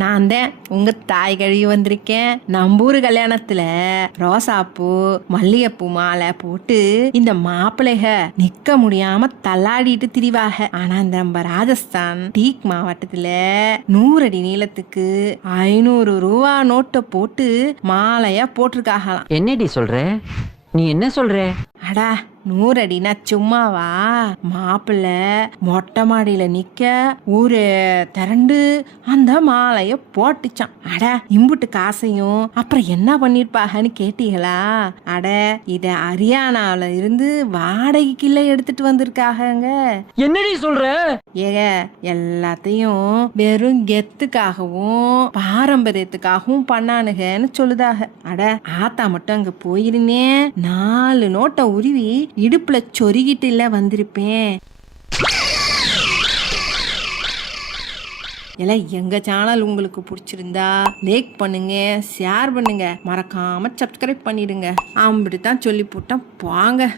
நான் தான் உங்க தாய் கழுவி வந்திருக்கேன். நம்பூர் கல்யாணத்துல ரோசாப்பூ மல்லிகைப்பூ மாலை போட்டு இந்த மாப்பிள்ளைக நிக்க முடியாம தள்ளாடிட்டு திரிவாக. ஆனா இந்த நம்ம ராஜஸ்தான் டீக் மாவட்டத்துல 100 அடி நீளத்துக்கு 500 ரூபா நோட்டை போட்டு மாலையா போட்டிருக்காகலாம். என்னடி சொல்ற? நீ என்ன சொல்ற? அடா 100 அடினா சும்மாவா? மாப்பிள்ள மொட்டை மாடியில நிக்க ஊரு திரண்டு அந்த மாலைய போட்டுச்சான். அட இம்புட்டு காசையும் அப்புறம் என்ன பண்ணிருப்பாங்கன்னு கேட்டீங்களா? அட இத ஹரியானால இருந்து வாடகைக்கு இல்ல எடுத்துட்டு வந்திருக்காங்க. என்னடி சொல்ற? ஏக எல்லாத்தையும் வெறும் கெத்துக்காகவும் பாரம்பரியத்துக்காகவும் பண்ணானுங்கன்னு சொல்லுதாக. அட ஆத்தா மட்டும் அங்க போயிருந்தேன் 4 நோட்டை உருவி இடுப்புல சொருகிட்டு இல்ல வந்திருப்பேன். எல்லாம் எங்க சேனல் உங்களுக்கு பிடிச்சிருந்தா லைக் பண்ணுங்க, ஷேர் பண்ணுங்க, மறக்காம சப்ஸ்கிரைப் பண்ணிடுங்க. அப்படித்தான் சொல்லி போட்டேன். போங்க.